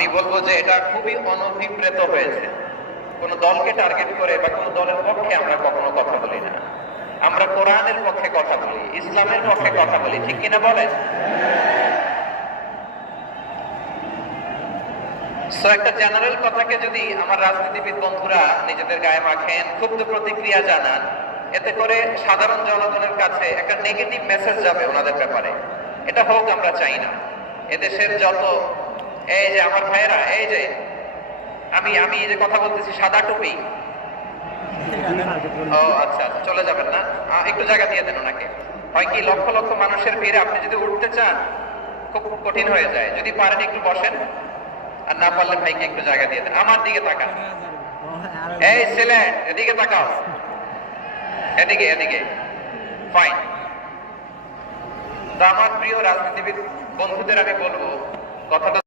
আমি বলবো যে এটা খুবই অনভিপ্রেত হয়েছে। কোন দলকে টার্গেট করে বা কোন দলের পক্ষে আমরা কখনো কথা বলি না। আমরা কোরআনের পক্ষে কথা বলি, ইসলামের পক্ষে কথা বলি, ঠিক কিনা বলেন? সো একটা জেনারেল কথাকে যদি আমার রাজনীতিবিদ বন্ধুরা নিজেদের গায়ে মাখেন, ক্ষুব্ধ প্রতিক্রিয়া জানান, এতে করে সাধারণ জনগণের কাছে একটা নেগেটিভ মেসেজ যাবে ওনাদের ব্যাপারে। এটা হোক আমরা চাই না। এদেশের যত এই যে আমার ভাইয়েরা, এই যে আমি আমি এই যে কথা বলতেছি সাদা টুপি, ও আচ্ছা আচ্ছা, চলে যাবেন না, একটু জায়গা দিয়ে দেন ওনাকে। হয় কি লক্ষ লক্ষ মানুষের ভিড়ে আপনি যদি উঠতে চান খুব কঠিন হয়ে যায়। যদি পারেন একটু বসেন, আর না পারলে ভাইকে একটু জায়গা দিয়ে দেন। আমার দিকে তাকান, এই সিলেট এদিকে তাকাও, এদিকে এদিকে, ফাইন। তো আমার প্রিয় রাজনীতিবিদ বন্ধুদের আমি বলবো কথাটা